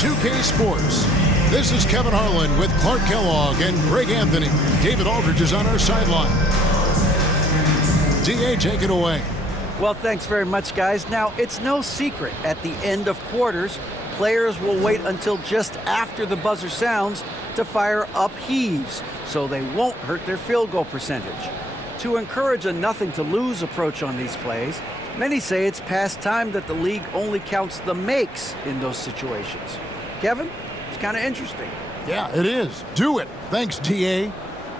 2K Sports. This is Kevin Harlan with Clark Kellogg and Greg Anthony. David Aldridge is on our sideline. DA, take it away. Well, thanks very much, guys. Now, it's no secret at the end of quarters, players will wait until just after the buzzer sounds to fire up heaves, so they won't hurt their field goal percentage. To encourage a nothing-to-lose approach on these plays, many say it's past time that the league only counts the makes in those situations. Kevin, it's kind of interesting. Yeah, it is. Do it. Thanks, TA.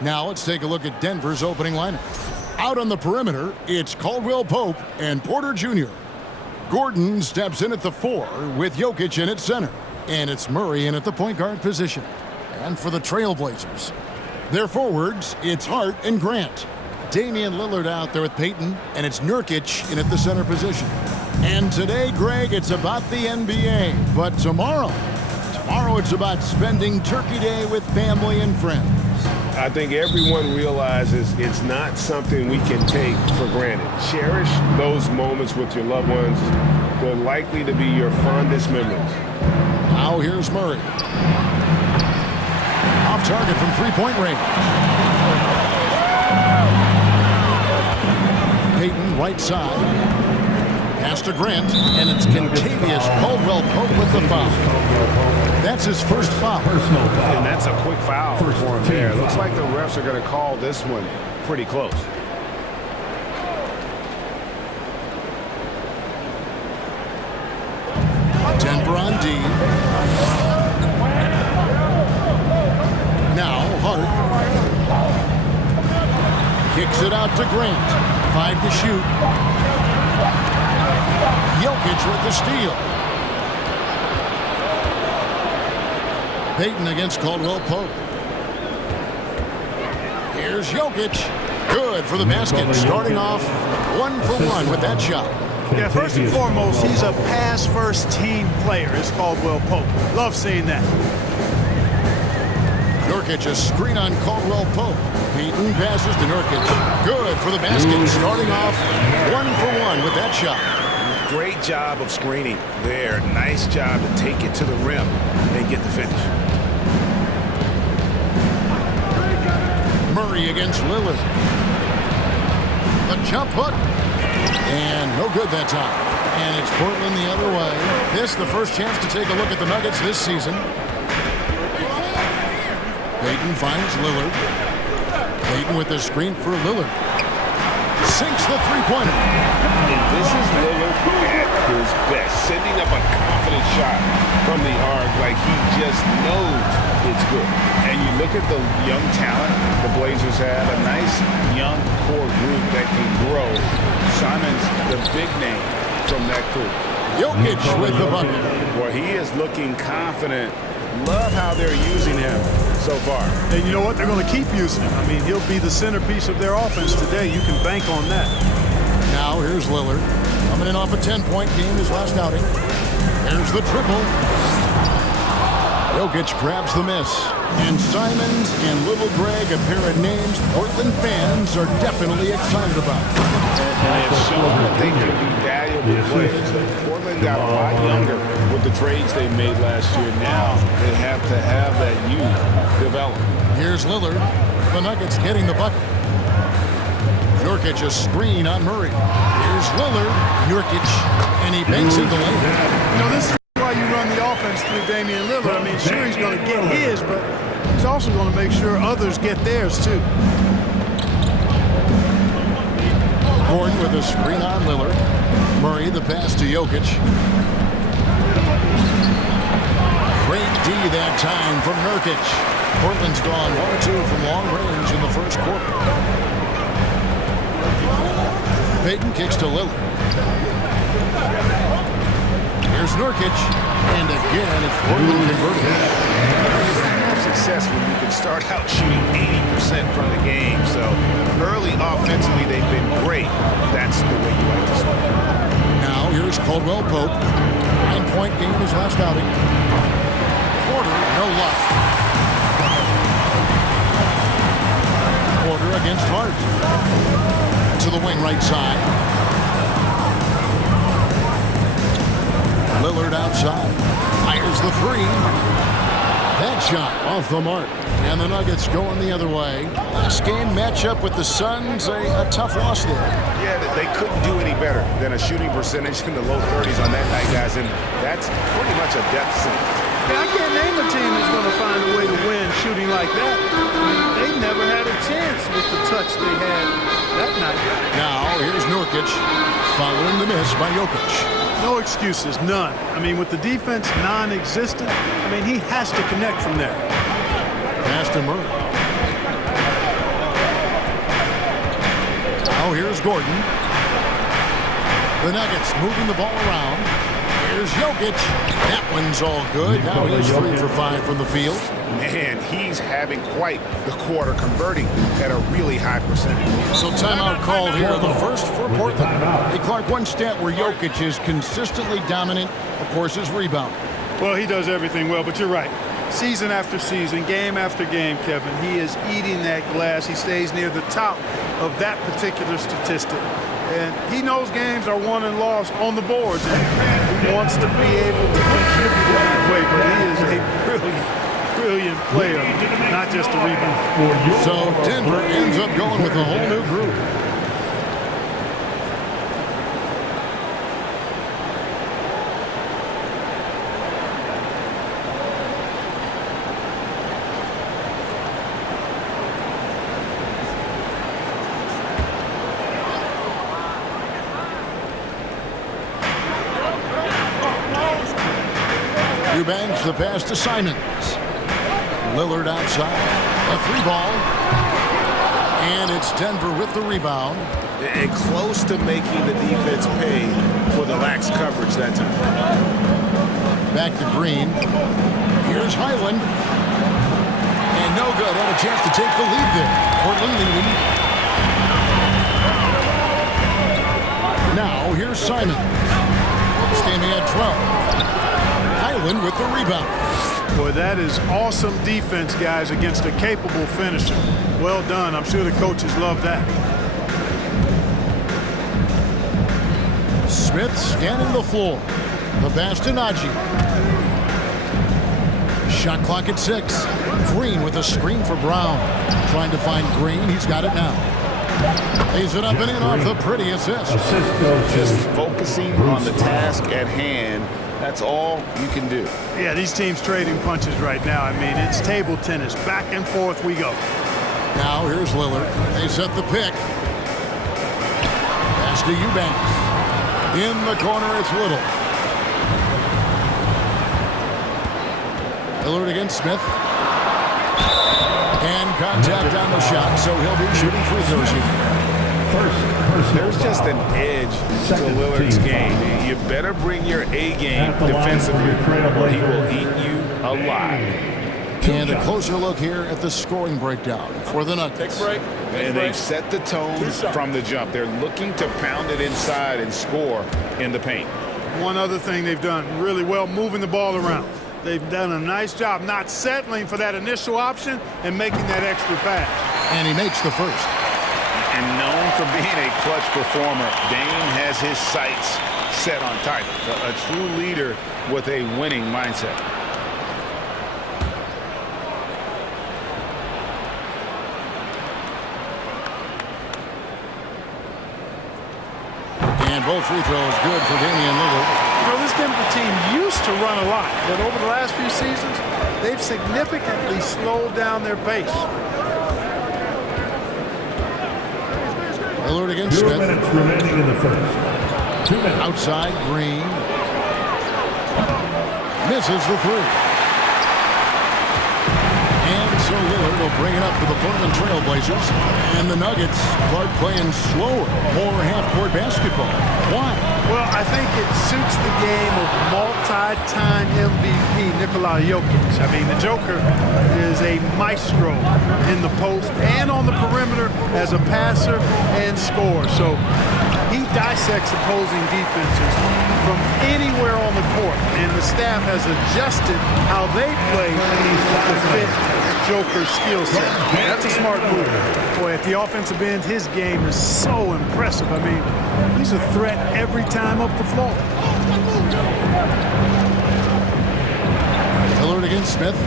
Now let's take a look at Denver's opening lineup. Out on the perimeter, it's Caldwell Pope and Porter Jr. Gordon steps in at the 4 with Jokic in at center. And it's Murray in at the point guard position. And for the Trailblazers, their forwards, it's Hart and Grant. Damian Lillard out there with Payton, and it's Nurkic in at the center position. And today, Greg, it's about the NBA. But tomorrow it's about spending Turkey Day with family and friends. I think everyone realizes it's not something we can take for granted. Cherish those moments with your loved ones. They're likely to be your fondest memories. Now here's Murray. Off target from three-point range. Payton right side. Pass to Grant, and it's Contavious Caldwell Pope with the foul. That's his first foul. And that's a quick foul for him there. Looks like the refs are going to call this one pretty close. Denver on D. Now Hart. Kicks it out to Grant. 5 to shoot. Jokic with the steal. Payton against Caldwell Pope. Here's Jokic. Good for the basket. Starting off 1 for 1 with that shot. Yeah, first and foremost, he's a pass-first team player, is Caldwell Pope. Love seeing that. Nurkic, a screen on Caldwell Pope. Payton passes to Nurkic. Good for the basket. Starting off 1 for 1 with that shot. Great job of screening there. Nice job to take it to the rim and get the finish. Murray against Lillard. The jump hook. And no good that time. And it's Portland the other way. This the first chance to take a look at the Nuggets this season. Payton finds Lillard. Payton with the screen for Lillard. Sinks the three-pointer. And this is Lillard at his best, sending up a confident shot from the arc like he just knows it's good. And you look at the young talent the Blazers have, a nice young core group that can grow. Simon's the big name from that group. Jokic with the bucket. Boy, he is looking confident. Love how they're using him so far. And you know what? They're going to keep using him. I mean, he'll be the centerpiece of their offense today. You can bank on that. Now here's Lillard. Coming in off a 10-point game his last outing. There's the triple. Jokic grabs the miss. And Simons and Little Greg, a pair of names Portland fans are definitely excited about. And it's shown that they can be valuable players. Portland got a lot younger with the trades they made last year. Now they have to have that youth develop. Here's Lillard. The Nuggets getting the bucket. Nurkic a screen on Murray. Here's Lillard. Nurkic. And he banks in the lane. You know, this is why you run the offense through Damian Lillard. I mean, sure, he's going to get his, but he's also going to make sure others get theirs, too. Gordon with a screen on Lillard. Murray the pass to Jokic. Great D that time from Nurkic. Portland's gone 1 or 2 from long range in the first quarter. Payton kicks to Lillard. Here's Nurkic. And again, it's Portland converted. You have success when you can start out shooting 80% from the game. So early offensively, they've been great. That's the way you like to start. Now here's Caldwell Pope. 9-point game his last outing. Porter, no luck. Porter against Hart. To the wing right side. Lillard outside. Fires the three. That shot off the mark. And the Nuggets going the other way. Last game matchup with the Suns, a tough loss there. Yeah, they couldn't do any better than a shooting percentage in the low 30s on that night, guys, and that's pretty much a death sentence. Yeah, I can't name a team that's going to find a way to win shooting like that. I mean, they never had a chance with the touch they had that night. Now, here's Nurkic following the miss by Jokic. No excuses, none. I mean, with the defense non-existent, I mean, he has to connect from there. Pass to Murray. Now here's Gordon. The Nuggets moving the ball around. Here's Jokic. That one's all good. Now he's 3 for 5 from the field. Man, he's having quite the quarter, converting at a really high percentage. So timeout called here, the first for Portland. Hey, Clark, one stat where Jokic is consistently dominant, of course, is rebound. Well, he does everything well, but you're right. Season after season, game after game, Kevin, he is eating that glass. He stays near the top of that particular statistic. And he knows games are won and lost on the boards, and he wants to be able to contribute that way, but he is a brilliant player, not just a rebound. So Denver ends up going with a whole new group. Eubanks, the pass to Simons. Lillard outside. A 3-ball. And it's Denver with the rebound. And close to making the defense pay for the lax coverage that time. Back to Green. Here's Highland. And no good. Had a chance to take the lead there. Portland leading. Now here's Simons. Standing at 12. Highland with the rebound. Boy, that is awesome defense, guys, against a capable finisher. Well done. I'm sure the coaches love that. Smith scanning the floor. The pass to Najee. Shot clock at 6. Green with a screen for Brown. Trying to find Green. He's got it now. Lays it up and in off the pretty assist. Just focusing on the task at hand. That's all you can do. Yeah, these teams trading punches right now. I mean, it's table tennis. Back and forth we go. Now here's Lillard. They set the pick. Pass to Eubanks. In the corner, it's Little. Lillard against Smith. And contact on the shot, so he'll be shooting free throws here. There's just an edge to Lillard's game. You better bring your A game defensively, or he will eat you alive. And a closer look here at the scoring breakdown for the Nuggets. And they've set the tone from the jump. They're looking to pound it inside and score in the paint. One other thing they've done really well, moving the ball around. They've done a nice job not settling for that initial option and making that extra pass. And he makes the first. And known for being a clutch performer, Dame has his sights set on titles. A true leader with a winning mindset. And both free throws good for Damian Lillard. You know, this Denver team used to run a lot, but over the last few seasons, they've significantly slowed down their pace. Lillard against Smith. 2 minutes remaining in the first. 2 minutes. Outside, Green. Misses the 3. And so Lillard will bring it up for the Portland Trail Blazers. And the Nuggets, Clark, playing slower, more half-court basketball. Why? Well, I think it suits the game of multi-time MVP Nikola Jokic. I mean, the Joker is a maestro in the post and on the perimeter as a passer and scorer. So he dissects opposing defenses from anywhere on the court, and the staff has adjusted how they play to fit Joker's skill set. That's a smart move. Boy, at the offensive end, his game is so impressive. I mean, he's a threat every time up the floor. against Smith.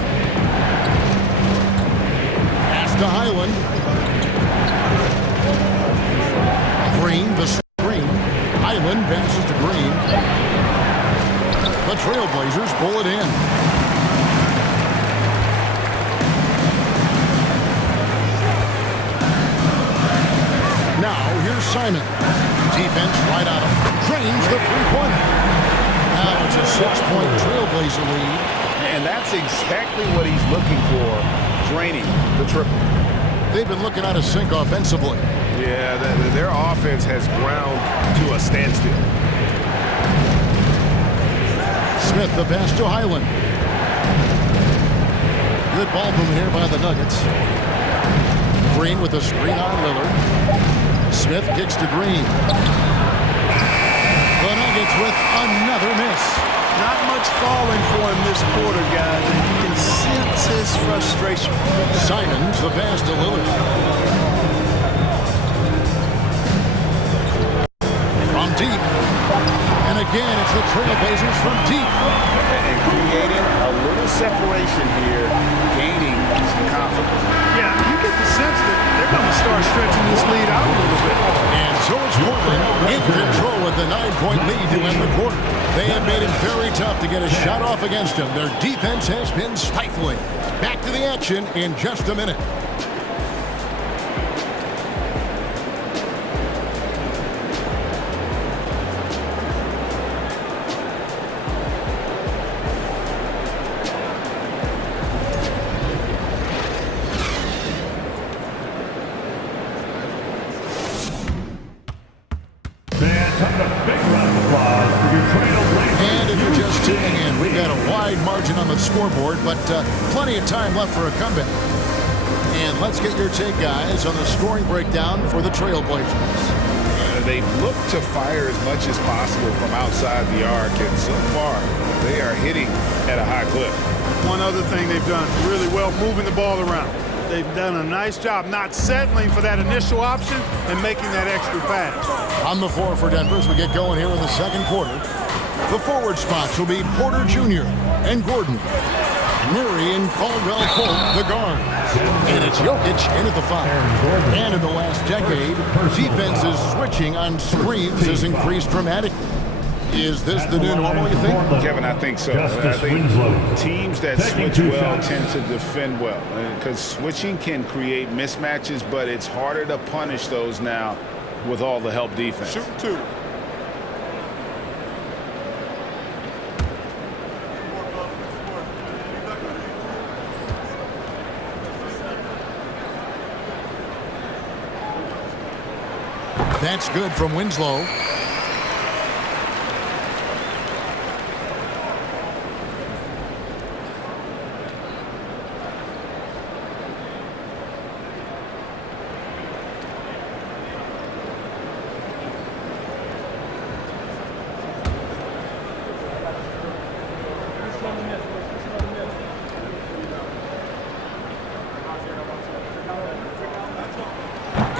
Pass to Highland. Green, the screen. Highland passes to Green. The Trailblazers pull it in. Now, here's Simon. Defense right out of drains the three-pointer. Now it's a 6-point Trailblazer lead. And that's exactly what he's looking for, draining the triple. They've been looking out of sync offensively. Yeah, their offense has ground to a standstill. Smith, the pass to Highland. Good ball movement here by the Nuggets. Green with the screen on Lillard. Smith kicks to Green. The Nuggets with another miss. Not much falling for him this quarter, guys, and you can sense his frustration. Simons, the pass to Lillard. From deep. And again, it's the Trailblazers from deep. And creating a little separation here, gaining some confidence. Yeah, you get the sense that they're going to start stretching this lead out a little bit. And so it's Portland in control with the 9-point lead to end the quarter. They have made it very tough to get a shot off against them. Their defense has been stifling. Back to the action in just a minute. And if you're just tuning in, we've got a wide margin on the scoreboard, but plenty of time left for a comeback. And let's get your take, guys, on the scoring breakdown for the Trailblazers. They've looked to fire as much as possible from outside the arc, and so far they are hitting at a high clip. One other thing they've done really well, moving the ball around. They've done a nice job not settling for that initial option and making that extra pass. On the floor for Denver as we get going here in the second quarter. The forward spots will be Porter Jr. and Gordon. Murray and Caldwell Pope, the guards. And it's Jokic in at the 5. And in the last decade, defenses switching on screens has increased dramatically. Is this the new normal, you think? Kevin, I think so. I think teams that switch well tend to defend well. Because switching can create mismatches, but it's harder to punish those now with all the help defense. Shoot two. That's good from Winslow.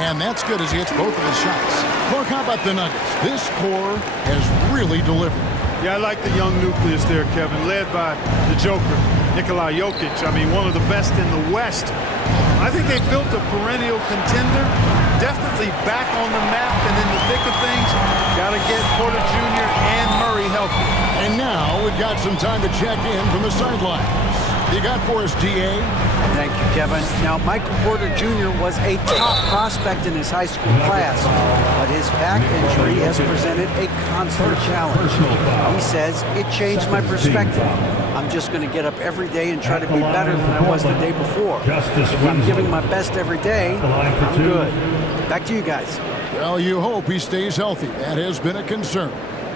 And that's good as he hits both of his shots. Clark, how about the Nuggets? This core has really delivered. Yeah, I like the young nucleus there, Kevin, led by the Joker, Nikola Jokic. I mean, one of the best in the West. I think they built a perennial contender, definitely back on the map and in the thick of things. Got to get Porter Jr. and Murray healthy. And now we've got some time to check in from the sidelines. You got for us, DA? Thank you, Kevin. Now, Michael Porter Jr. was a top prospect in his high school class, but his back injury has presented a constant challenge. He says, it changed my perspective. I'm just going to get up every day and try to be better than I was the day before. If I'm giving my best every day, I'm good. Back to you guys. Well, you hope he stays healthy. That has been a concern.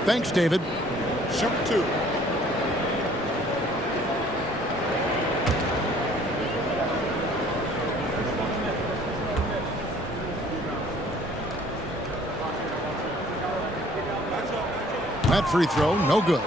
Thanks, David. Shoot two. That free throw, no good.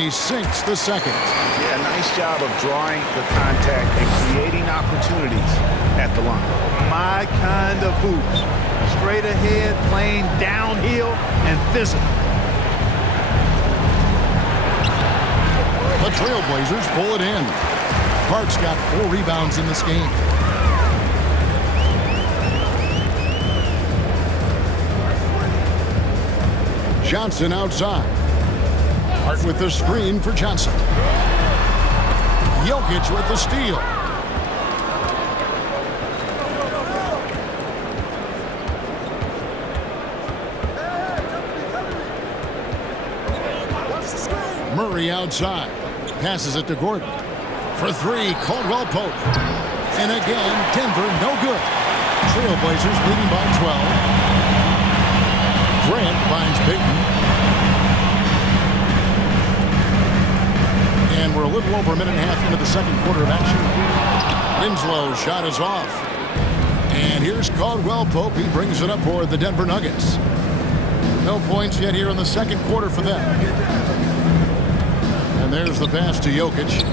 he sinks the second. Yeah, nice job of drawing the contact and creating opportunities at the line. My kind of hoops. Straight ahead, playing downhill, and physical. The Trailblazers pull it in. Hart's got 4 rebounds in this game. Johnson outside. Hart with the screen for Johnson. Jokic with the steal. Murray outside. Passes it to Gordon. For 3, Caldwell Pope. And again, Denver no good. Trailblazers leading by 12. Grant finds Payton. And we're a little over a minute and a half into the second quarter of action. Winslow's shot is off. And here's Caldwell Pope. He brings it up for the Denver Nuggets. No points yet here in the second quarter for them. And there's the pass to Jokic.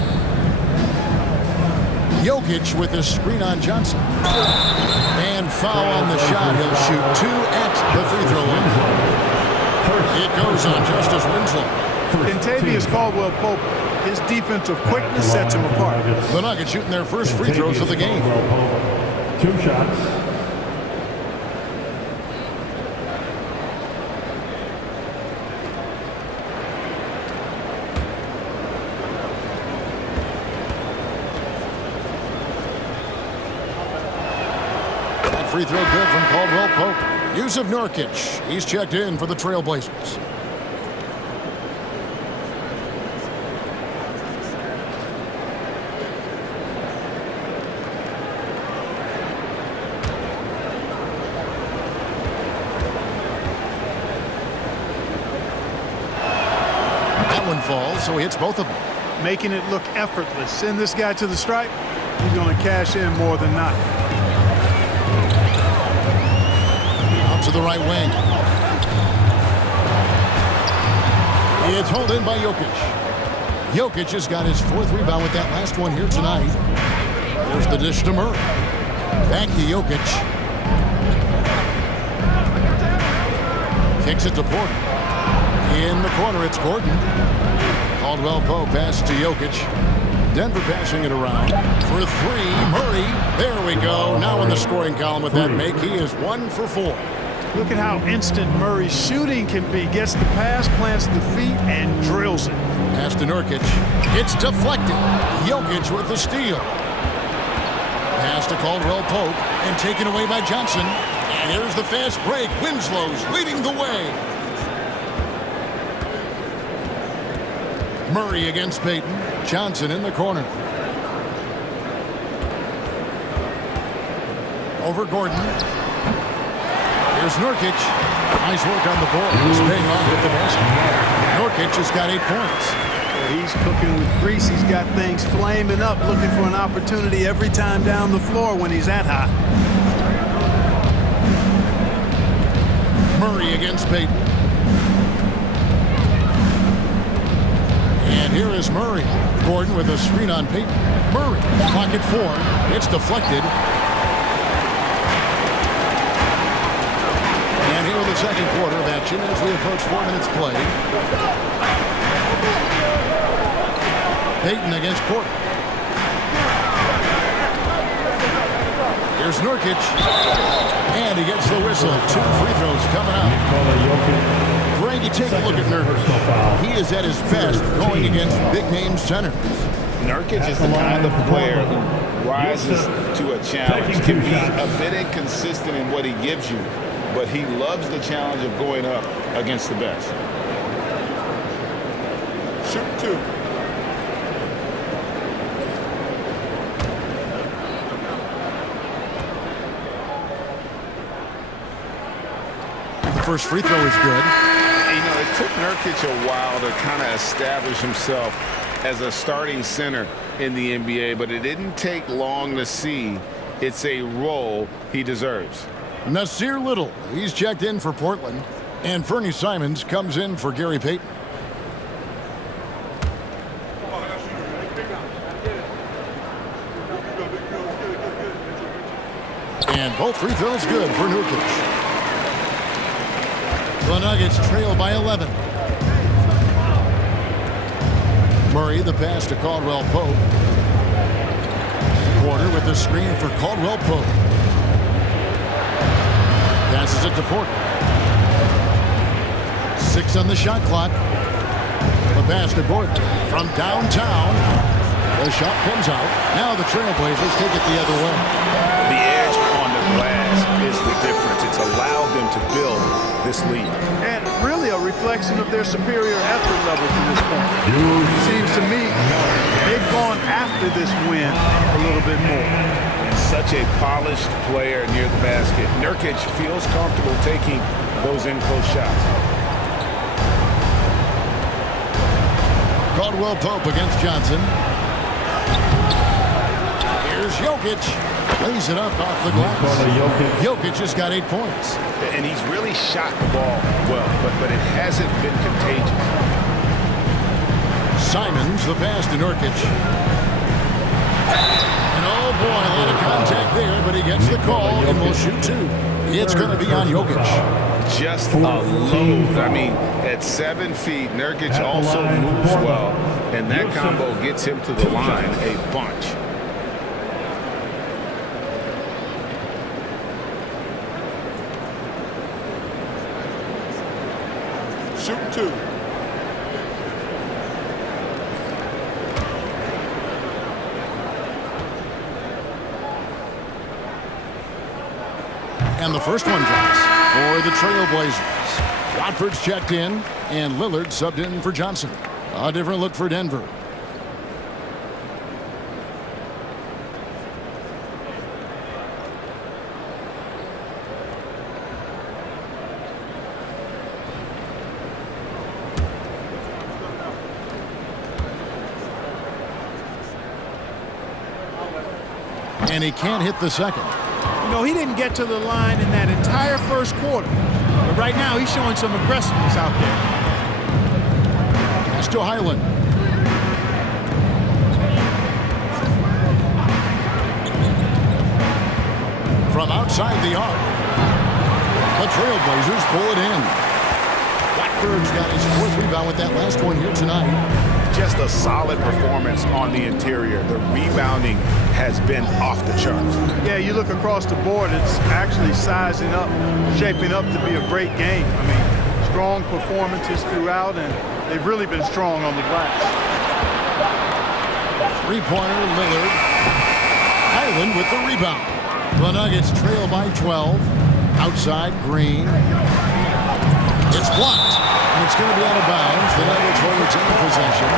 Jokic with the screen on Johnson. And foul on the shot. He'll shoot 2 at the free throw line. It goes on Justice Winslow. Kentavious Caldwell Pope, his defensive quickness sets him apart. The Nuggets shooting their first free throws of the game. 2 shots. Free throw good from Caldwell Pope. Jusuf Nurkic. He's checked in for the Trailblazers. That one falls, so he hits both of them. Making it look effortless. Send this guy to the stripe. He's going to cash in more than not. To the right wing. It's hauled in by Jokic. Jokic has got his 4th rebound with that last one here tonight. There's the dish to Murray. Back to Jokic. Kicks it to Porter. In the corner, it's Gordon. Caldwell Pope pass to Jokic. Denver passing it around. For 3, Murray. There we go. Now in the scoring column with that make. He is 1 for 4. Look at how instant Murray's shooting can be. Gets the pass, plants the feet, and drills it. Pass to Nurkic. It's deflected. Jokic with the steal. Pass to Caldwell Pope and taken away by Johnson. And here's the fast break. Winslow's leading the way. Murray against Payton. Johnson in the corner. Over Gordon. Here's Nurkic. Nice work on the board. He's paying off with the basket. Nurkic has got 8 points. He's cooking with grease. He's got things flaming up, looking for an opportunity every time down the floor when he's that hot. Murray against Payton. And here is Murray. Gordon with a screen on Payton. Murray, pocket 4. It's deflected. And here in the second quarter of action as we approach 4 minutes play. Payton against Porter. Here's Nurkic. And he gets the whistle. 2 free throws coming up. Greg, you take a look at Nurkic. He is at his best going against big-name centers. Nurkic is the kind of player who rises to a challenge, can be a bit inconsistent in what he gives you, but he loves the challenge of going up against the best. Shoot 2. The first free throw is good. You know, it took Nurkic a while to kind of establish himself as a starting center in the NBA, but it didn't take long to see it's a role he deserves. Nasir Little, he's checked in for Portland. And Fernie Simons comes in for Gary Payton. both free throws good for Nurkic. The Nuggets trail by 11. Murray, the pass to Caldwell Pope. Porter with the screen for Caldwell Pope. Passes it to Porter. 6 on the shot clock. The pass to Gordon from downtown. The shot comes out. Now the Trailblazers take it the other way. The edge on the glass is the difference. It's allowed them to build this lead. And really a reflection of their superior effort level to this point. It seems to me they've gone after this win a little bit more. And such a polished player near the basket. Nurkic feels comfortable taking those in-close shots. Caldwell Pope against Johnson. Here's Jokic. Lays it up off the glass. Jokic has got 8 points. And he's really shot the ball well, but it hasn't been contagious. Simons, the pass to Nurkic. And oh boy, a lot of contact there, but he gets the call and will shoot 2. It's going to be on Jokic. Just a load. I mean, at 7 feet, Nurkic also moves well, and that combo gets him to the line a bunch. Shoot 2. And the first one drops for the Trailblazers. Watford's checked in, and Lillard subbed in for Johnson. A different look for Denver. And he can't hit the second. You know, he didn't get to the line in that entire first quarter. But right now, he's showing some aggressiveness out there. Pass to Highland. From outside the arc, the Trailblazers pull it in. Watford's got his 4th rebound with that last one here tonight. Just a solid performance on the interior. The rebounding has been off the charts. Yeah, you look across the board, it's actually sizing up, shaping up to be a great game. I mean, strong performances throughout, and they've really been strong on the glass. 3-pointer, Lillard. Highland with the rebound. The Nuggets trail by 12. Outside, Green. It's blocked, and it's going to be out of bounds. The Nuggets hold its own possession.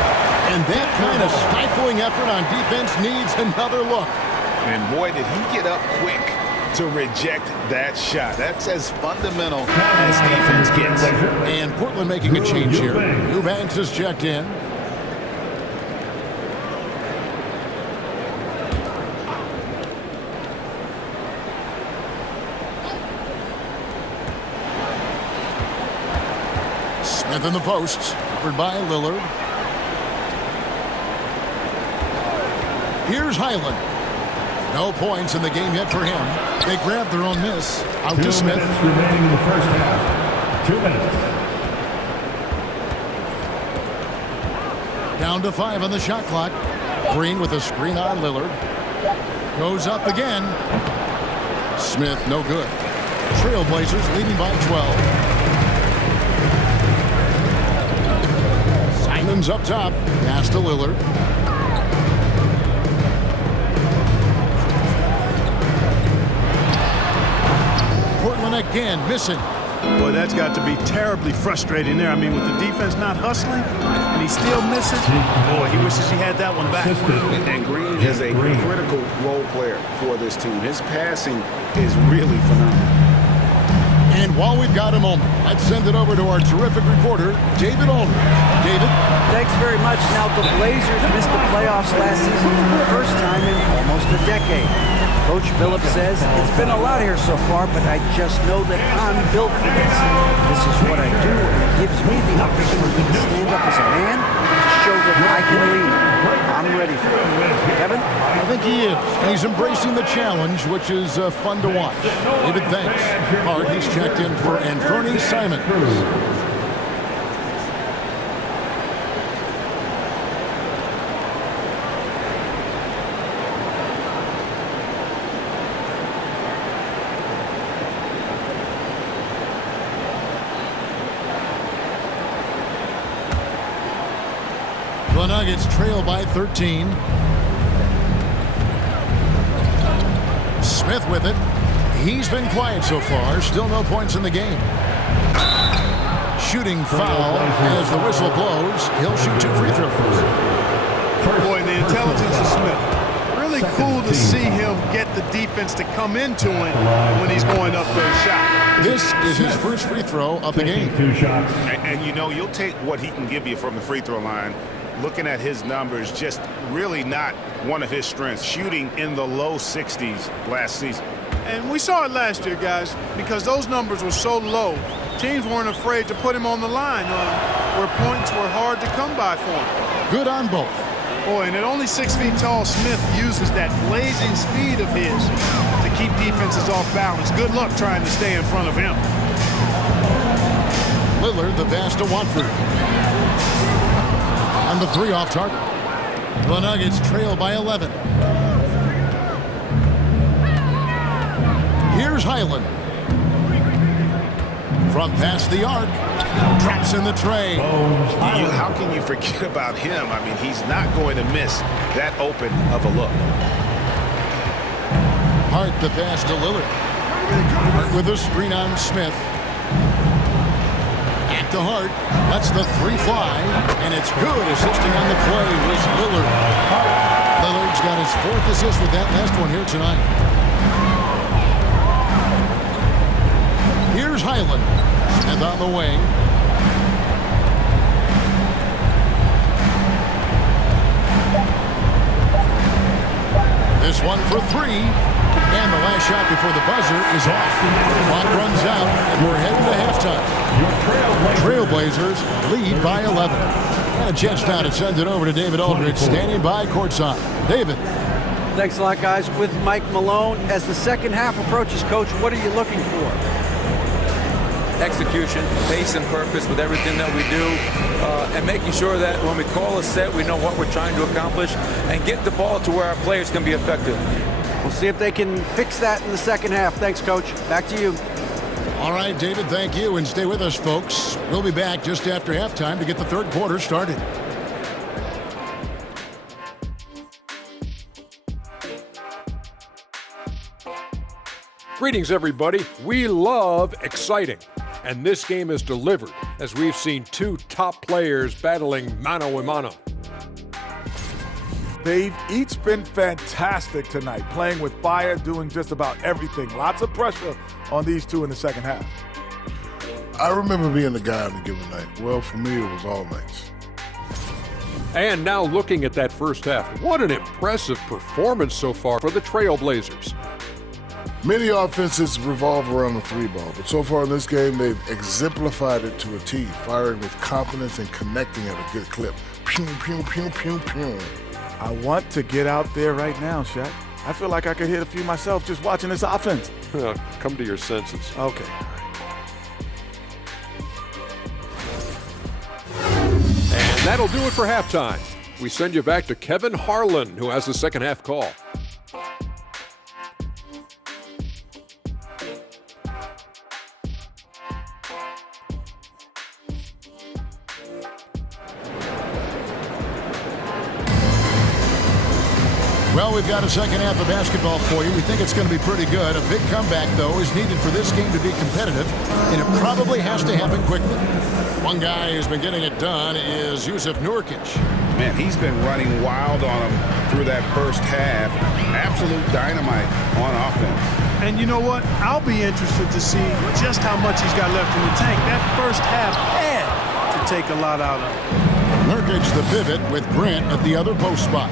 And that kind of stifling effort on defense needs another look. And boy, did he get up quick to reject that shot. That's as fundamental as defense gets. And Portland making a change here. Eubanks has checked in. Smith in the posts, covered by Lillard. Here's Highland. No points in the game yet for him. They grab their own miss. Out to Smith. 2 minutes remaining in the first half. 2 minutes. Down to 5 on the shot clock. Green with a screen on Lillard. Goes up again. Smith, no good. Trailblazers leading by 12. Simons up top. Pass to Lillard. Portland again missing. Boy, that's got to be terribly frustrating there. I mean, with the defense not hustling, and he still misses. Boy, he wishes he had that one back. And Green is a critical role player for this team. His passing is really phenomenal. And while we've got a moment, let's send it over to our terrific reporter, David Aldridge. David? Thanks very much. Now, the Blazers missed the playoffs last season for the first time in almost a decade. Coach Phillips says, it's been a lot here so far, but I just know that I'm built for this. This is what I do, and it gives me the opportunity to stand up as a man and show that I can lead. I'm ready for it. Kevin? I think he is. And he's embracing the challenge, which is fun to watch. David, thanks. Hart, he's checked in for Anthony Simons. The Nuggets trail by 13. Smith with it. He's been quiet so far. Still no points in the game. Shooting foul as the whistle blows. He'll shoot 2 free throws. Boy, the intelligence of Smith. Really cool to see him get the defense to come into him when he's going up for a shot. This is his first free throw of the game. 2 shots. And you know, you'll take what he can give you from the free throw line. Looking at his numbers, just really not one of his strengths. Shooting in the low 60s last season. And we saw it last year, guys, because those numbers were so low. Teams weren't afraid to put him on the line where points were hard to come by for him. Good on both. Boy, and at only 6 feet tall, Smith uses that blazing speed of his to keep defenses off balance. Good luck trying to stay in front of him. Lillard, the pass to Watford. On the 3 off target. The Nuggets trail by 11. Here's Highland. From past the arc. Drops in the tray. How can you forget about him? I mean, he's not going to miss that open of a look. Hart the pass to Lillard. Hart with a screen on Smith. To Hart, lets the 3 fly, and it's good. Assisting on the play was Lillard. Lillard's got his 4th assist with that last one here tonight. Here's Highland. Smith on the wing. This one for 3. And the last shot before the buzzer is off. Clock runs out, and we're heading to halftime. Trailblazers lead by 11. And a chance now to send it over to David Aldridge, standing by courtside. David. Thanks a lot, guys. With Mike Malone, as the second half approaches, Coach, what are you looking for? Execution, pace and purpose with everything that we do, and making sure that when we call a set, we know what we're trying to accomplish and get the ball to where our players can be effective. We'll see if they can fix that in the second half. Thanks, Coach. Back to you. All right, David, thank you. And stay with us, folks. We'll be back just after halftime to get the third quarter started. Greetings, everybody. We love exciting. And this game is delivered as we've seen 2 top players battling mano a mano. They've each been fantastic tonight, playing with fire, doing just about everything. Lots of pressure on these 2 in the second half. I remember being the guy on a given night. Well, for me, it was all nights. And now looking at that first half, what an impressive performance so far for the Trailblazers. Many offenses revolve around the 3-ball, but so far in this game, they've exemplified it to a T, firing with confidence and connecting at a good clip. Pew, pew, pew, pew, pew. I want to get out there right now, Shaq. I feel like I could hit a few myself just watching this offense. Come to your senses. Okay. And that'll do it for halftime. We send you back to Kevin Harlan, who has the second half call. Well, we've got a second half of basketball for you. We think it's going to be pretty good. A big comeback, though, is needed for this game to be competitive, and it probably has to happen quickly. One guy who's been getting it done is Jusuf Nurkic. Man, he's been running wild on him through that first half. Absolute dynamite on offense. And you know what? I'll be interested to see just how much he's got left in the tank. That first half had to take a lot out of him. Nurkic the pivot with Grant at the other post spot.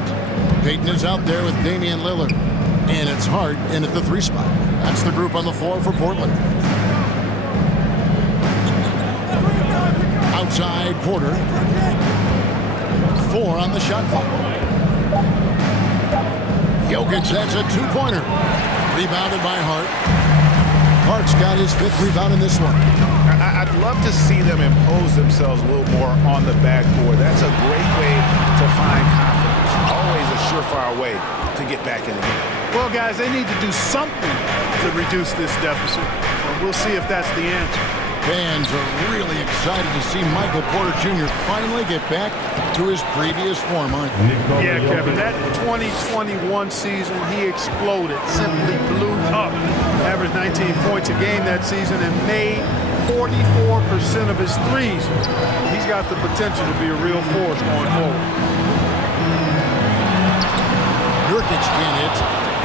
Payton is out there with Damian Lillard. And it's Hart in at the 3 spot. That's the group on the floor for Portland. Outside Porter. 4 on the shot clock. Jokic, that's a two-pointer. Rebounded by Hart. Hart's got his 5th rebound in this one. I'd love to see them impose themselves a little more on the backboard. That's a great way to find confidence. Always a surefire way to get back in the game. Well, guys, they need to do something to reduce this deficit. And we'll see if that's the answer. Fans are really excited to see Michael Porter Jr. finally get back to his previous form, aren't they? Yeah, Kevin, that 2021 season, he exploded, simply blew up. Averaged 19 points a game that season and made 44% of his threes. He's got the potential to be a real force going forward. Nurkic can't hit.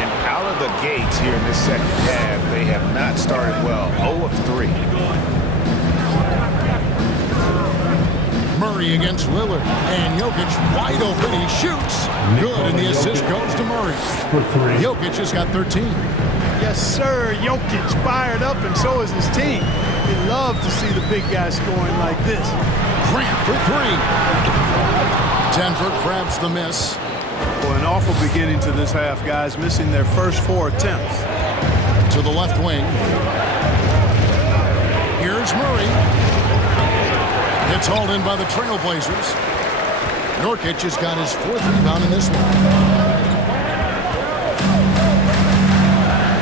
And out of the gates here in this second half, they have not started well. 0 of 3. Murray against Lillard. And Jokic wide open. He shoots. Good, and the assist goes to Murray. Jokic has got 13. Yes, sir. Jokic fired up, and so is his team. They love to see the big guy scoring like this. Grant for 3. Denver grabs the miss. Well, an awful beginning to this half, guys, missing their first 4 attempts. To the left wing. Here's Murray. It's hauled in by the Trailblazers. Nurkic has got his 4th rebound in this one.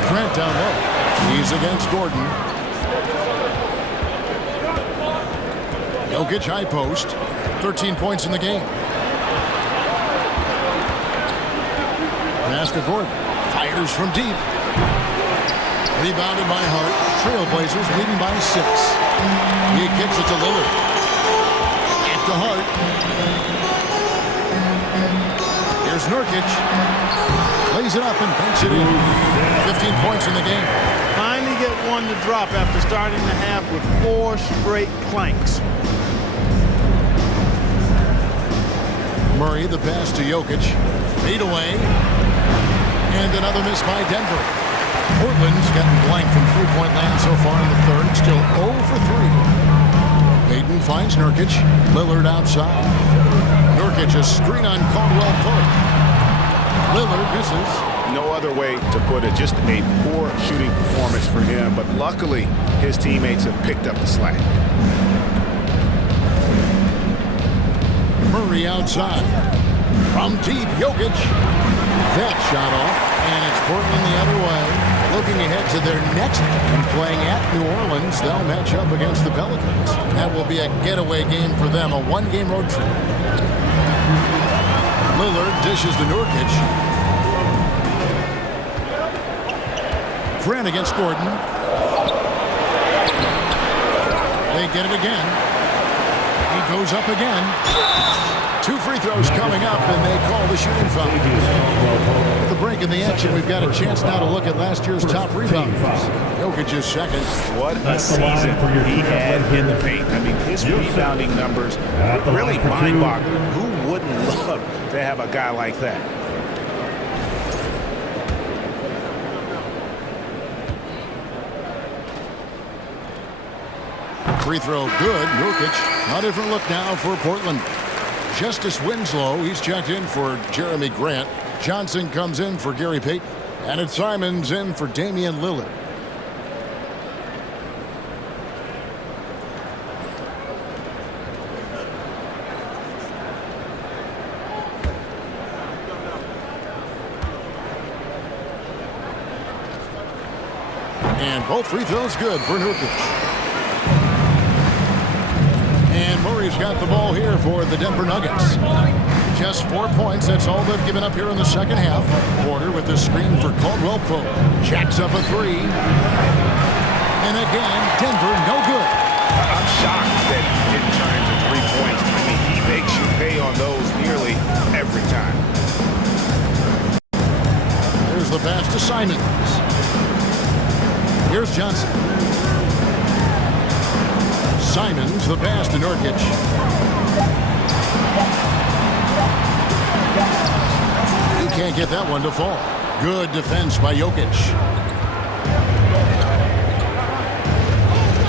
Grant down low. He's against Gordon. Jokic high post. 13 points in the game. Pass to Gordon. Fires from deep. Rebounded by Hart. Trailblazers leading by 6. He kicks it to Lillard. Back to Hart. Here's Nurkic. Lays it up and banks it in. 15 points in the game. Finally get one to drop after starting the half with 4 straight planks. Murray, the pass to Jokic. Fade away. And another miss by Denver. Portland's gotten blank from three-point land so far in the third. Still 0 for 3. Payton finds Nurkic. Lillard outside. Nurkic a screen on Caldwell Pope. Lillard misses. No other way to put it. Just a poor shooting performance for him. But luckily, his teammates have picked up the slack. Murray outside. From deep, Jokic. That shot off, and it's Portland the other way. Looking ahead to their next game, playing at New Orleans. They'll match up against the Pelicans. That will be a getaway game for them, a one-game road trip. Lillard dishes to Nurkic. Grant against Gordon. They get it again. He goes up again. 2 free throws coming up, and they call the shooting foul. At the break in the action, we've got a chance now to look at last year's top rebounders. Jokic is second. What a season he had in the paint. I mean, his rebounding numbers are really mind-boggling. Who wouldn't love to have a guy like that? Free throw good. Nurkic. A different look now for Portland. Justice Winslow, he's checked in for Jeremy Grant. Johnson comes in for Gary Payton. And it's Simons in for Damian Lillard. And both free throws good for Nurkic. And Murray's got the ball here for the Denver Nuggets. Just 4 points. That's all they've given up here in the second half. Porter with the screen for Caldwell Pope. Jacks up a 3. And again, Denver no good. I'm shocked that he didn't turn into 3 points. I mean, he makes you pay on those nearly every time. Here's the pass to Simons. Here's Johnson. Simons, the pass to Nurkic. He can't get that one to fall. Good defense by Jokic.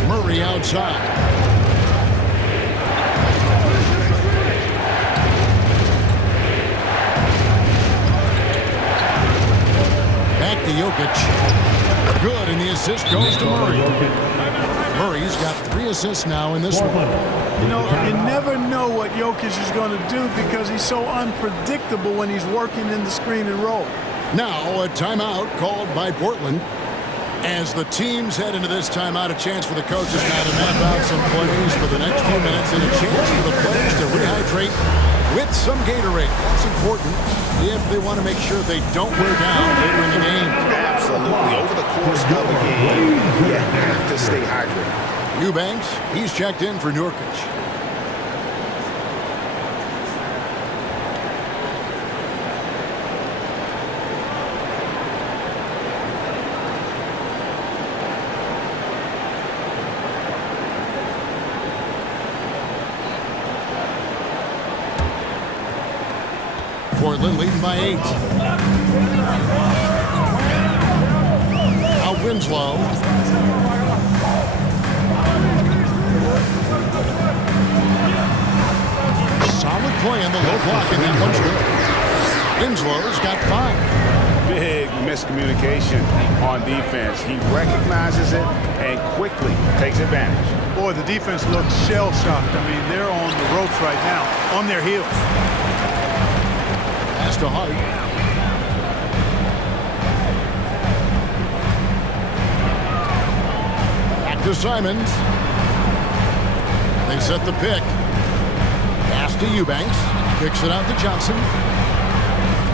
Murray outside. Back to Jokic. Good, and the assist goes to Murray. Murray's got 3 assists now in this one. You know, you never know what Jokic is going to do because he's so unpredictable when he's working in the screen and roll. Now a timeout called by Portland. As the teams head into this timeout, a chance for the coaches now to map out some plays for the next few minutes and a chance for the players to rehydrate with some Gatorade. That's important if they want to make sure they don't wear down later in the game. Absolutely. Over the course of the game, you have to stay hydrated. Eubanks, he's checked in for Nurkic. Portland leading by 8. Now Winslow. Solid play on the low block, and that one's good. Winslow's got 5. Big miscommunication on defense. He recognizes it and quickly takes advantage. Boy, the defense looks shell-shocked. I mean, they're on the ropes right now, on their heels. Pass to Hart. Back to Simons. They set the pick. Pass to Eubanks. Kicks it out to Johnson.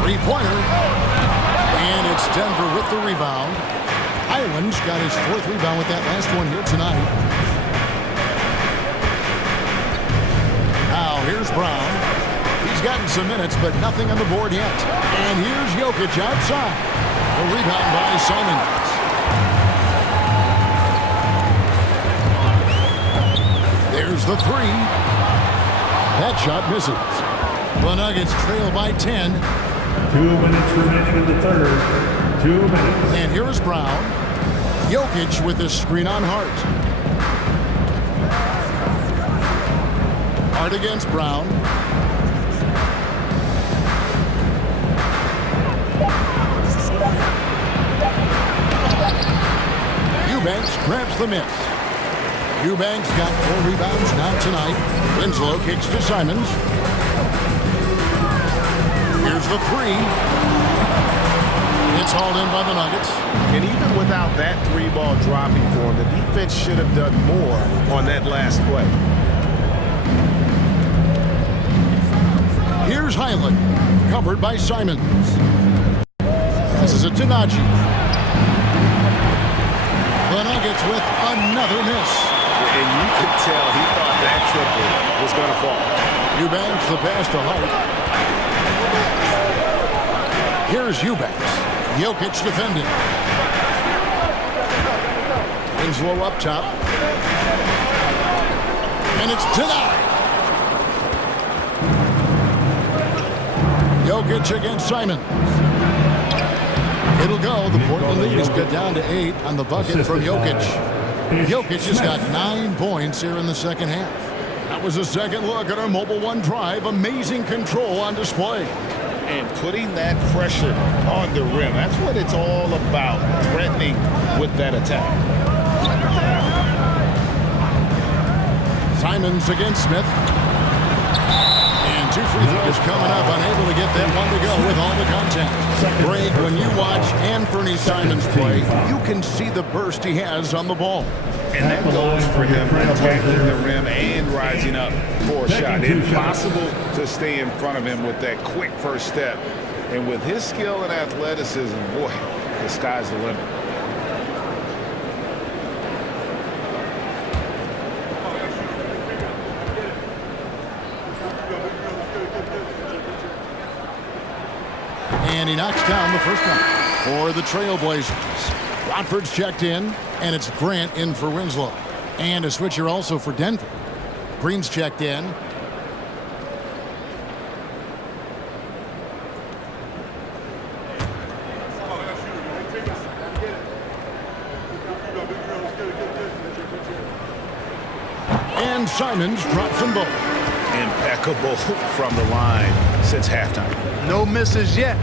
3-pointer. And it's Denver with the rebound. Highland's got his 4th rebound with that last one here tonight. Now here's Brown. He's gotten some minutes, but nothing on the board yet. And here's Jokic outside. A rebound by Simons. There's the 3. That shot misses. The Nuggets trail by 10. 2 minutes remaining in the third. 2 minutes. And here's Brown. Jokic with the screen on Hart. Hart against Brown. Eubanks grabs the miss. Eubanks got 4 rebounds now tonight. Winslow kicks to Simons. Here's the 3. It's hauled in by the Nuggets. And even without that 3-ball dropping for him, the defense should have done more on that last play. Here's Highland, covered by Simons. This is a Tenaji. The Nuggets with another miss. And you could tell he thought that triple was going to fall. Eubanks the pass to Hart. Here's Eubanks. Jokic defending. Winslow up top. And it's denied. Jokic against Simons. It'll go. The Portland lead is cut down to 8 on the bucket from Jokic. Jokic has got 9 points here in the second half. That was a second look at our Mobile One drive. Amazing control on display. And putting that pressure on the rim. That's what it's all about, threatening with that attack. Simons against Smith. And 2 free throws coming up, unable to get that one to go with all the contact. Greg, when you watch Anthony Simons play, you can see the burst he has on the ball. And that goes for him attacking the rim and rising up for a shot. Impossible to stay in front of him with that quick first step. And with his skill and athleticism, boy, the sky's the limit. And he knocks down the first one for the Trailblazers. Watford's checked in, and it's Grant in for Winslow. And a switcher also for Denver. Green's checked in. And Simons drops them both. Impeccable from the line since halftime. No misses yet.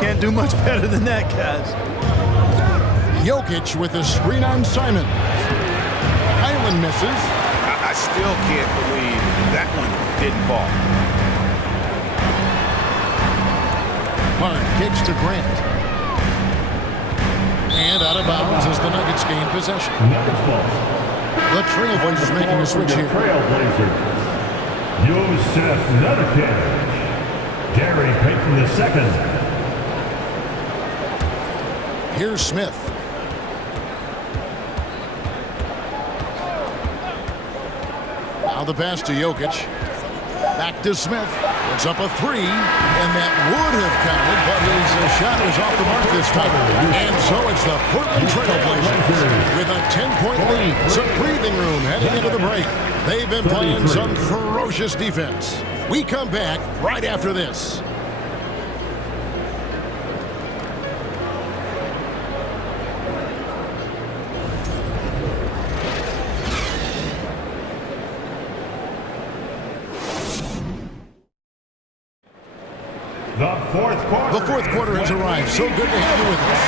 can't do much better than that, guys. Jokic with a screen on Simon. Highland misses. I still can't believe that one didn't fall. Hart kicks to Grant. And out of bounds as the Nuggets gain possession. The Trailblazers making a switch here. Jusuf Nurkic. Gary Payton II. Here's Smith. Now the pass to Jokic. Back to Smith. Puts up a three, and that would have counted, but his shot was off the mark this time. And so it's the Portland Trailblazers with a 10-point lead. Some breathing room heading into the break. They've been playing some ferocious defense. We come back right after this. The fourth quarter has arrived. So good to have you with us.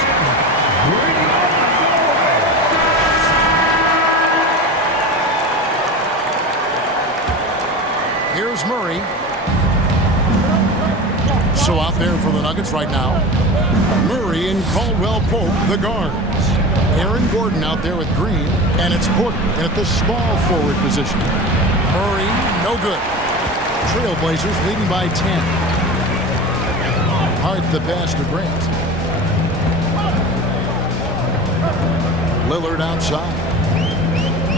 Here's Murray. So out there for the Nuggets right now, Murray and Caldwell Pope, the guards. Aaron Gordon out there with Green, and it's Porter at the small forward position. Murray, no good. Trailblazers leading by 10. Hart the pass to Grant. Lillard outside.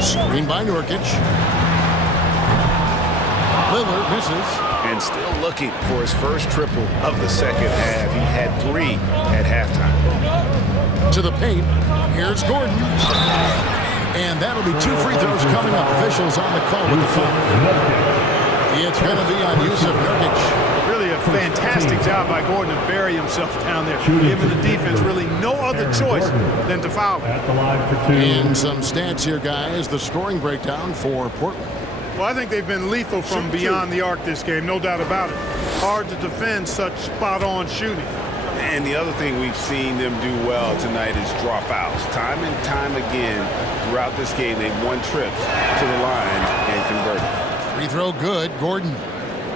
Screen by Nurkic. Lillard misses. And still looking for his first triple of the second half. He had 3 at halftime. To the paint. Here's Gordon. And that'll be 2 free throws coming up. Officials on the call with the foul. It's going to be on Jusuf Nurkic. Really a fantastic job by Gordon to bury himself down there, giving the defense really no other choice than to foul him. At the line for 2. And some stats here, guys. The scoring breakdown for Portland. Well, I think they've been lethal from beyond the arc this game, no doubt about it. Hard to defend such spot-on shooting. And the other thing we've seen them do well tonight is draw fouls. Time and time again throughout this game, they've won trips to the line and converted. Free throw good, Gordon.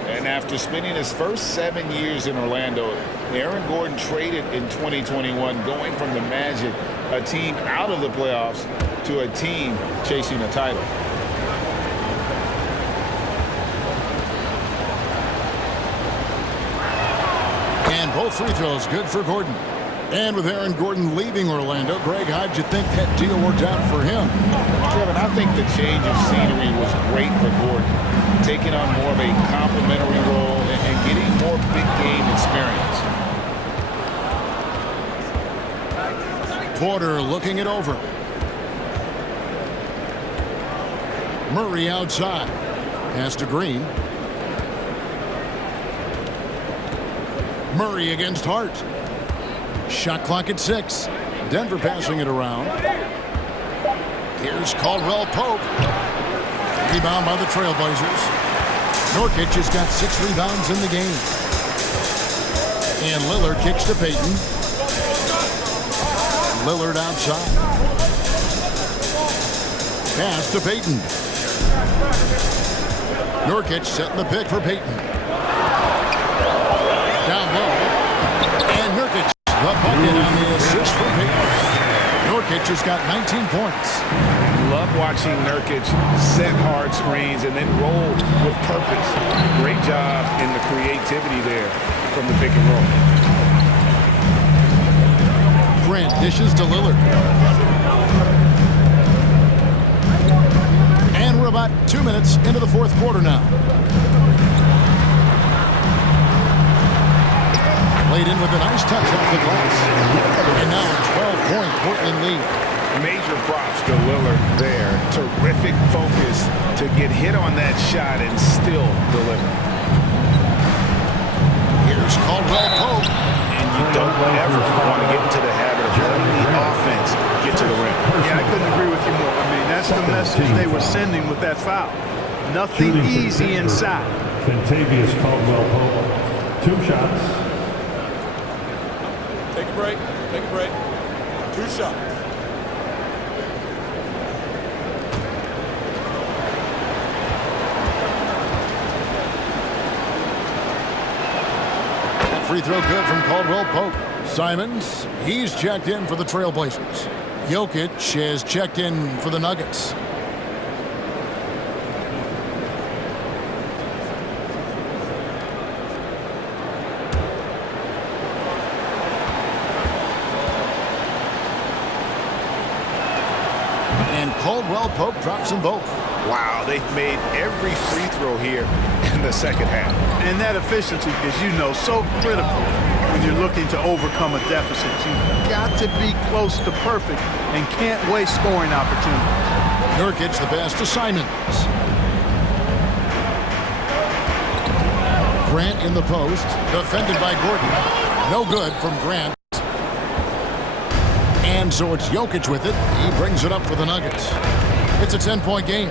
And after spending his first 7 years in Orlando, Aaron Gordon traded in 2021, going from the Magic, a team out of the playoffs, to a team chasing a title. And both free throws good for Gordon. And with Aaron Gordon leaving Orlando, Greg, how'd you think that deal worked out for him? Kevin, I think the change of scenery was great for Gordon, taking on more of a complimentary role and getting more big game experience. Porter looking it over. Murray outside. Pass to Green. Murray against Hart. Shot clock at 6. Denver passing it around. Here's Caldwell Pope. Rebound by the Trailblazers. Nurkic has got 6 rebounds in the game. And Lillard kicks to Payton. Lillard outside. Pass to Payton. Nurkic setting the pick for Payton. Down low. And Nurkic, the bucket on the assist for Payton. Nurkic has got 19 points. Love watching Nurkic set hard screens and then roll with purpose. Great job in the creativity there from the pick and roll. Grant dishes to Lillard. And we're about 2 minutes into the fourth quarter now. Played in with a nice touch off the glass. And now a 12-point Portland lead. Major props to Lillard there. Terrific focus to get hit on that shot and still deliver. Here's Caldwell Pope. And you don't ever want to get into the habit of letting the offense get to the rim. Yeah, I couldn't agree with you more. I mean, that's the message they were sending with that foul. Nothing easy inside. Kentavious Caldwell Pope, 2 shots. break. Take a break. 2 shots. Free throw good from Caldwell Pope. Simons, he's checked in for the Trailblazers. Jokic is checked in for the Nuggets. And Caldwell Pope drops them both. Wow, they've made every free throw here in the second half. And that efficiency, as you know, so critical when you're looking to overcome a deficit. You've got to be close to perfect and can't waste scoring opportunities. Nurkic the pass to Simons. Grant in the post, defended by Gordon. No good from Grant. And so it's Jokic with it. He brings it up for the Nuggets. It's a 10-point game.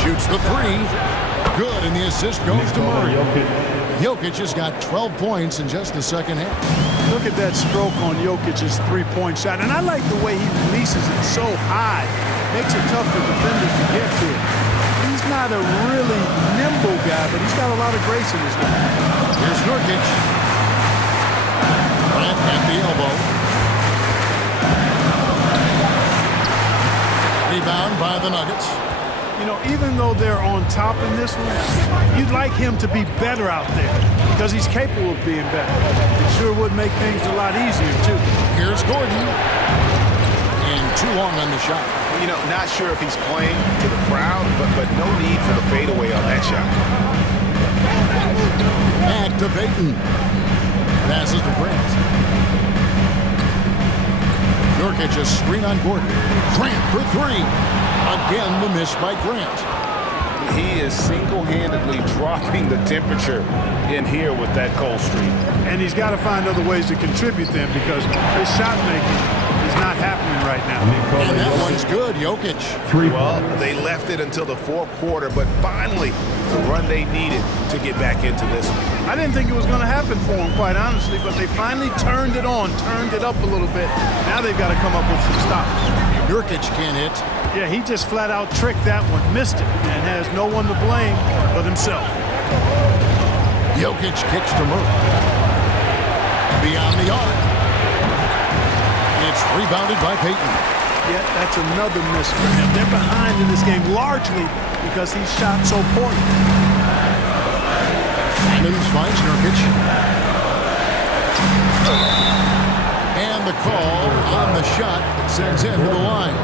Shoots the three. Good, and the assist goes to Murray. Jokic has got 12 points in just the second half. Look at that stroke on Jokic's three-point shot. And I like the way he releases it so high. Makes it tough for defenders to get to it. He's not a really nimble guy, but he's got a lot of grace in his game. Here's Nurkic. Grant at the elbow. Rebound by the Nuggets. You know, even though they're on top in this one, you'd like him to be better out there because he's capable of being better. It sure would make things a lot easier, too. Here's Gordon. And too long on the shot. You know, not sure if he's playing to the crowd, but no need for the fadeaway on that shot. Back to Payton. Passes to Grant. Nurkic a screen on Gordon. Grant for three. Again, the miss by Grant. He is single-handedly dropping the temperature in here with that cold streak. And he's got to find other ways to contribute then because his shot making is not happening right now. And that one's good, Jokic. Well, they left it until the fourth quarter, but finally, the run they needed to get back into this one. I didn't think it was going to happen for them, quite honestly, but they finally turned it on, turned it up a little bit. Now they've got to come up with some stops. Nurkic can't hit. Yeah, he just flat out tricked that one, missed it, and has no one to blame but himself. Jokic kicks to Murray. Beyond the arc. It's rebounded by Payton. Yeah, that's another miss for him. They're behind in this game largely because he shot so poorly. Simons finds Nurkic. And the call on the shot sends him to the line.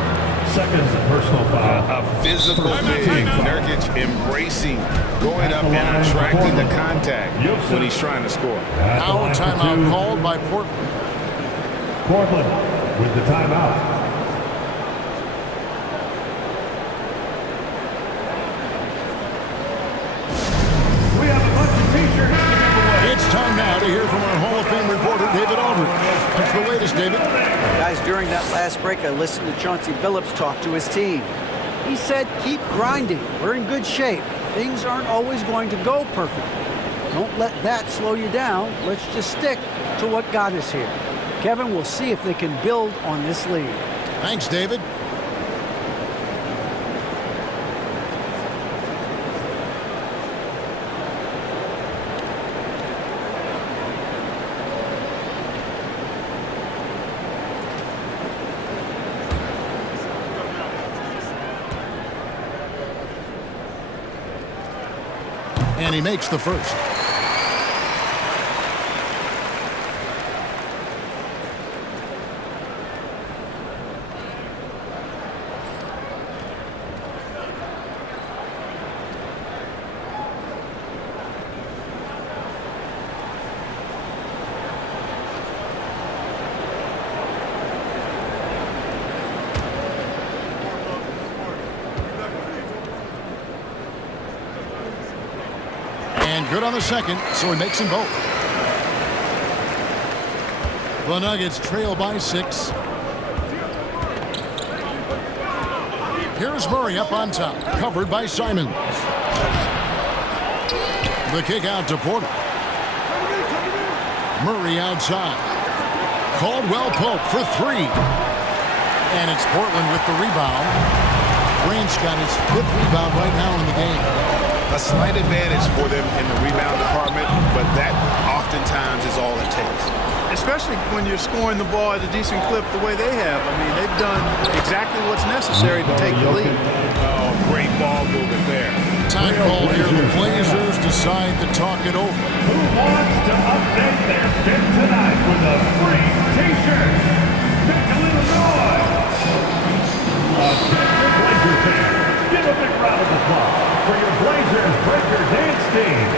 Seconds personal foul. A physical big. Nurkic embracing, going up and attracting the contact when he's trying to score. Now a timeout called by Portland. Portland with the timeout. We have a bunch of t-shirts to give away. It's time now to hear from our Hall of Fame reporter, David Aldridge. What's the latest, David? Guys, during that last break, I listened to Chauncey Billups talk to his team. He said, keep grinding. We're in good shape. Things aren't always going to go perfectly. Don't let that slow you down. Let's just stick to what got us here. Kevin, we'll see if they can build on this lead. Thanks, David. And he makes the first. And good on the second, so he makes them both. The Nuggets trail by 6. Here's Murray up on top, covered by Simons. The kick out to Porter. Murray outside. Caldwell Pope for three. And it's Portland with the rebound. Grant's got his 5th rebound right now in the game. A slight advantage for them in the rebound department, but that oftentimes is all it takes. Especially when you're scoring the ball at a decent clip the way they have. I mean, they've done exactly what's necessary to take the lead. Oh, great ball movement there. Time call here. The Blazers decide to talk it over. Who wants to update their fit tonight with a free T-shirt? Make a little noise. Attention Blazer fans, give a big round of applause for your Blazers Breaker Dance team.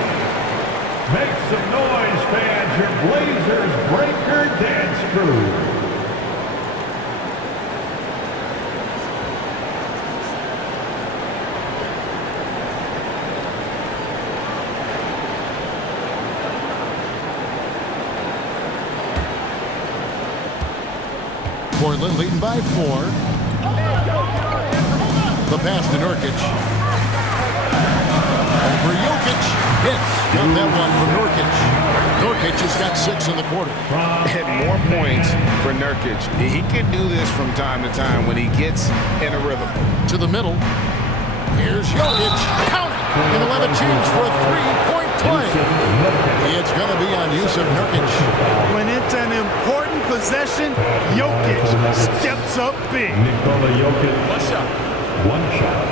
Make some noise, fans, your Blazers Breaker Dance crew. Portland leading by 4. The pass to Nurkic. Over Jokic. Hits. Got that one from Nurkic. Nurkic has got 6 in the quarter. And more points for Nurkic. He can do this from time to time when he gets in a rhythm. To the middle. Here's Jokic. Count it. And 11 teams for a 3-point play. It's going to be on Jusuf Nurkic. When it's an important possession, Jokic steps up big. Nikola Jokic. One shot.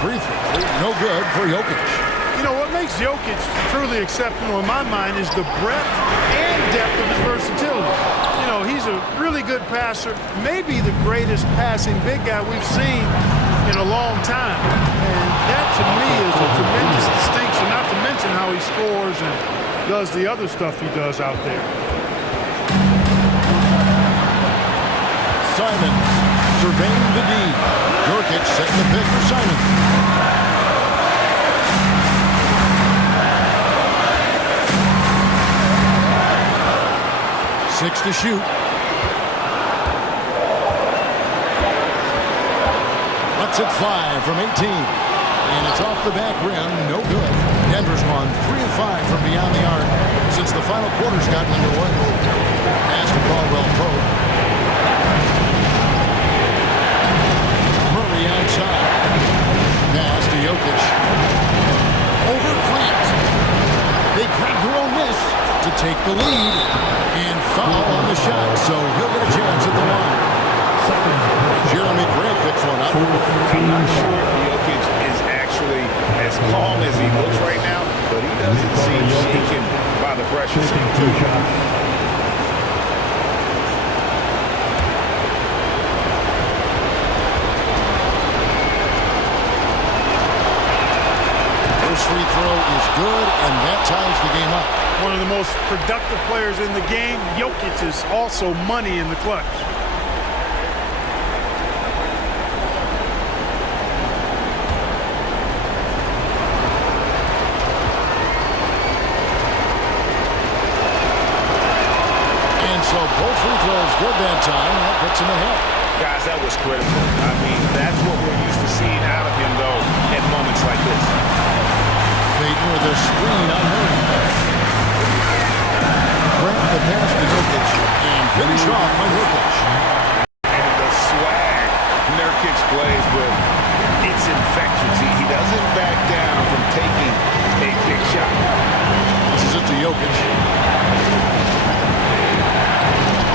Free throw. No good for Jokic. You know, what makes Jokic truly exceptional in my mind is the breadth and depth of his versatility. You know, he's a really good passer, maybe the greatest passing big guy we've seen in a long time. And that, to me, is a tremendous distinction, not to mention how he scores and does the other stuff he does out there. Simon surveying the D. Nurkic setting the pick for Simon. 6 to shoot. Lets it fly from 18. And it's off the back rim. No good. Denver's gone 3 of 5 from beyond the arc since the final quarter's gotten underway. Pass to Caldwell Pope. Murray outside. Pass to Jokic. Over Grant. They grab their own miss to take the lead. And foul on the shot, so he'll get a chance at the line. Jeremy Grant picks one up. I'm not sure if Jokic is actually as calm as he looks right now, but he doesn't seem shaken by the pressure. First free throw is good, and that ties the game up. One of the most productive players in the game. Jokic is also money in the clutch. And so both free throws good that time. That puts him ahead. Guys, that was critical. I mean, that's what we're used to seeing out of him, though, in moments like this. Payton with a screen on Murray. Grant the pass to Jokic and finish off by Nurkic. And the swag Nurkic plays with, it's infectious. He doesn't back down from taking a big shot. This is it to Jokic.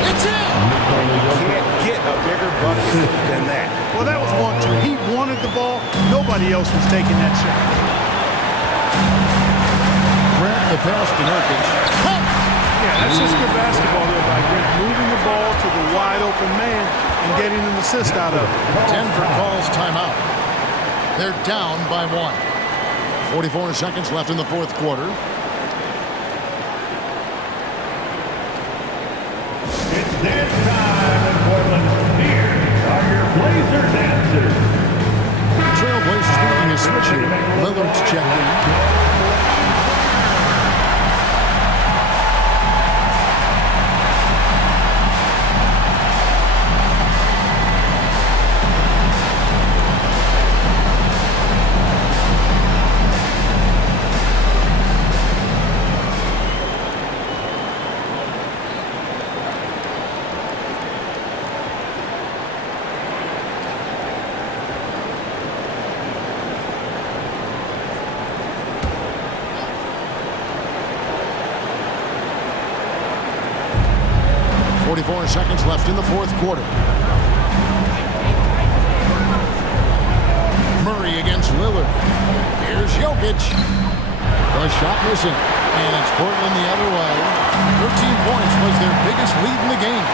It's in! You can't get a bigger bucket than that. Well, that was 1-2. He wanted the ball. Nobody else was taking that shot. Grant the pass to Nurkic. Yeah, that's just good basketball there by Grant. Moving the ball to the wide open man and getting an assist out of it. Denver calls timeout. They're down by 1. 44 seconds left in the fourth quarter. It's dance time in Portland. Here are your Blazer dancers. Trailblazers making a switch here. Lillard's checked in. 44 seconds left in the fourth quarter. Murray against Lillard. Here's Jokic. The shot missing. And it's Portland the other way. 13 points was their biggest lead in the game.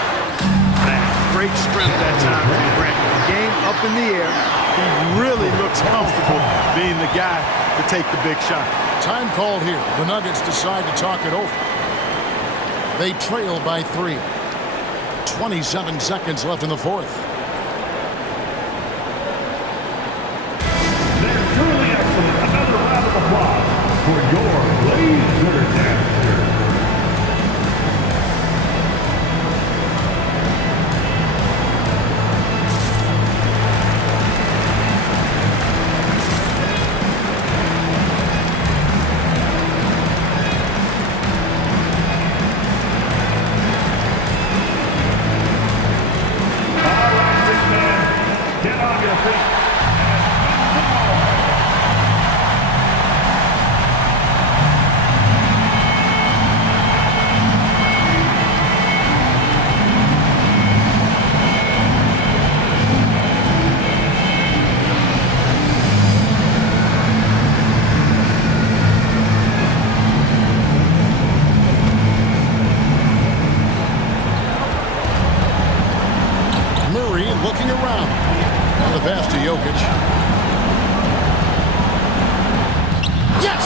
Great strength that time from Grant. Game up in the air. He really looks comfortable being the guy to take the big shot. Time called here. The Nuggets decide to talk it over. They trail by 3. 27 seconds left in the fourth. They're truly excellent. Another round of applause for your Blazer dancers. Looking around. On the pass to Jokic. Yes!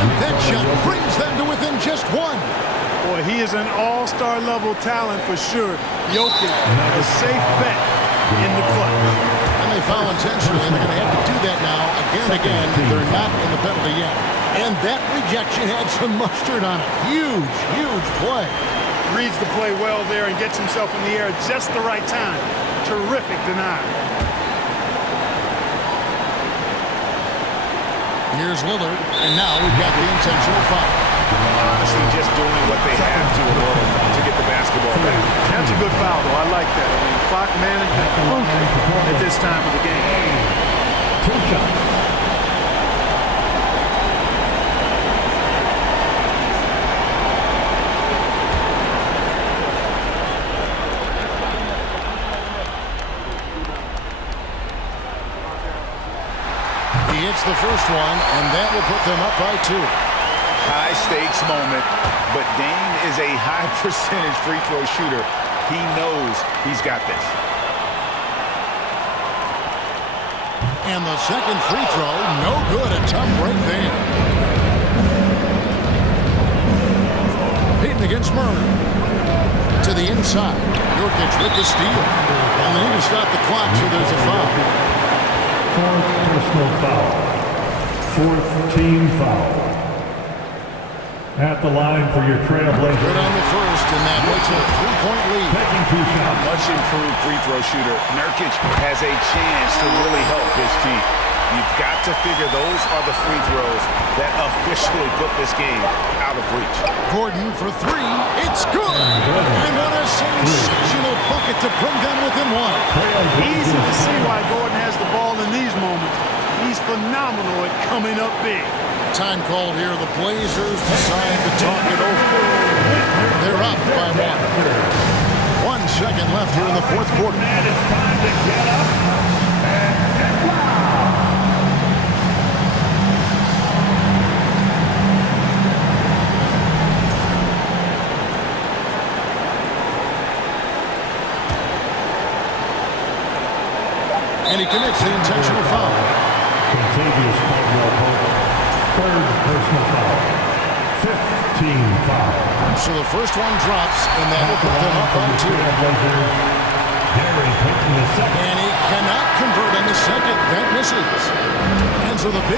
And that shot brings them to within just 1. Boy, he is an all-star level talent for sure. Jokic, a safe bet in the clutch. And they foul intentionally, and they're going to have to do that now again and again. They're not in the penalty yet. And that rejection had some mustard on it. Huge, huge play. Reads the play well there and gets himself in the air at just the right time. Terrific deny. Here's Lillard, and now we've got the intentional foul. Honestly, just doing what they have to in order to get the basketball back. That's a good foul, though. I like that. I mean, clock management crucial at this time of the game. 2 shots. He hits the first one, and that will put them up by 2. High stakes moment, but Dame is a high percentage free throw shooter. He knows he's got this. And the second free throw, no good. A tough break there. Payton against Murray. To the inside. Nurkic with the steal. And they need to stop the clock, so there's a foul. 4th personal foul. 4th team foul. At the line for your Trailblazers. Good on the first, and that makes it a 3-point lead. Taking 2 shots. Much improved free throw shooter. Nurkic has a chance to really help his team. You've got to figure those are the free throws that officially put this game out of reach. Gordon for 3. It's good. And what a sensational bucket to bring them within 1. Easy to see why Gordon has the ball in these moments. He's phenomenal at coming up big. Time called here. The Blazers decide to talk it over. They're up by 1. 1 second left here in the fourth quarter. And it's time to get up and get loud. And he commits the intentional foul. Contagious third personal foul. 5th team foul. So the first one drops, and that will put them up by 2. Harry Payton the second. And he cannot convert on the second. That misses. And so the big